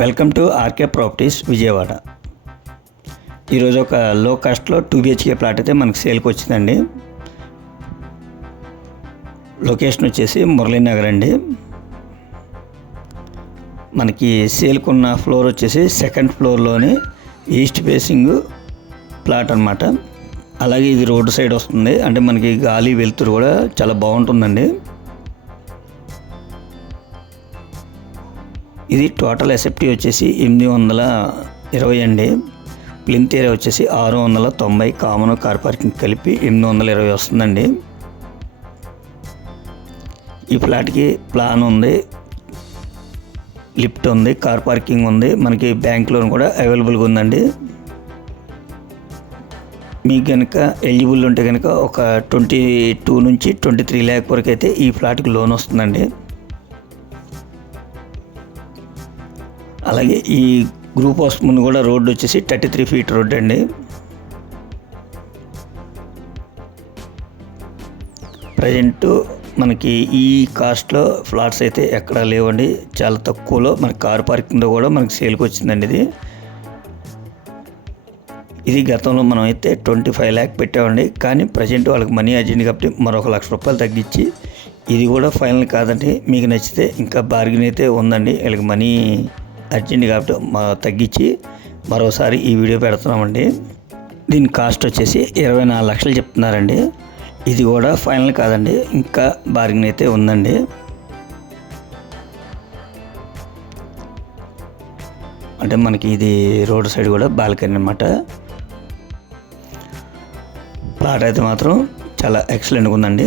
Welcome to RK properties Vijayawada. ఈరోజు ఒక లో కాస్ట్లో 2 BHK ప్లాట్ అయితే మనకు సేల్కి వచ్చిందండి. లొకేషన్ వచ్చేసి మురళీనగర్ అండి. మనకి సేల్కి ఉన్న ఫ్లోర్ వచ్చేసి సెకండ్ ఫ్లోర్లోని ఈస్ట్ ఫేసింగ్ ప్లాట్ అనమాట. అలాగే ఇది రోడ్ సైడ్ వస్తుంది, అంటే మనకి గాలి వెలుతురు కూడా చాలా బాగుంటుందండి. ఇది టోటల్ ఎసెప్టీ వచ్చేసి 820 అండి. ప్లింత్ ఏరియా వచ్చేసి 690, కామన్ కార్ పార్కింగ్ కలిపి 820 వస్తుందండి. ఈ ఫ్లాట్కి ప్లాన్ ఉంది, లిఫ్ట్ ఉంది, కార్ పార్కింగ్ ఉంది, మనకి బ్యాంక్ లోన్ కూడా అవైలబుల్గా ఉందండి. మీకు కనుక ఎలిజిబుల్ ఉంటే కనుక ఒక 22 నుంచి 23 ల్యాక్ వరకు అయితే ఈ ఫ్లాట్కి లోన్ వస్తుందండి. అలాగే ఈ గ్రూప్ హౌస్ ముందు కూడా రోడ్డు వచ్చేసి 33 ఫీట్ రోడ్ అండి. ప్రజెంట్ మనకి ఈ కాస్ట్లో ఫ్లాట్స్ అయితే ఎక్కడా లేవండి, చాలా తక్కువలో మనకి కార్ పార్కింగ్లో కూడా మనకి సేల్కి వచ్చిందండి. ఇది గతంలో మనం అయితే 25 ల్యాక్ పెట్టామండి, కానీ ప్రజెంట్ వాళ్ళకి మనీ అర్జెంట్ కాబట్టి మరొక ₹1,00,000 తగ్గించి ఇది కూడా ఫైనల్ కాదండి. మీకు నచ్చితే ఇంకా బార్గెన్ అయితే ఉందండి, వీళ్ళకి మనీ అర్జెంట్ కాబట్టి తగ్గించి మరోసారి ఈ వీడియో పెడుతున్నామండి. దీని కాస్ట్ వచ్చేసి 24 లక్షలు చెప్తున్నారండి. ఇది కూడా ఫైనల్ కాదండి, ఇంకా బార్గెన్ అయితే ఉందండి. అంటే మనకి ఇది రోడ్ సైడ్ కూడా బాల్కనీ అనమాట. ప్లాట్ అయితే మాత్రం చాలా ఎక్సలెంట్గా ఉందండి.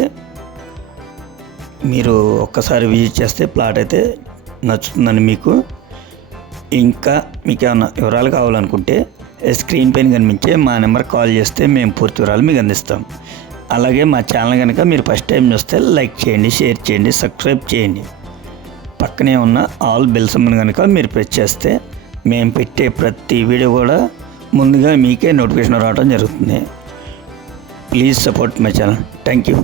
మీరు ఒక్కసారి విజిట్ చేస్తే ప్లాట్ అయితే నచ్చుతుందండి మీకు. ఇంకా మీకు ఏమైనా వివరాలు కావాలనుకుంటే స్క్రీన్ పైన కనిపించే మా నెంబర్ కాల్ చేస్తే మేము పూర్తి వివరాలు మీకు అందిస్తాం. అలాగే మా ఛానల్ కనుక మీరు ఫస్ట్ టైం చూస్తే లైక్ చేయండి, షేర్ చేయండి, సబ్స్క్రైబ్ చేయండి. పక్కనే ఉన్న ఆల్ బెల్ సింబల్ కనుక మీరు ప్రెస్ చేస్తే మేము పెట్టే ప్రతి వీడియో కూడా ముందుగా మీకే నోటిఫికేషన్ రావడం జరుగుతుంది. Please support my channel. Thank you.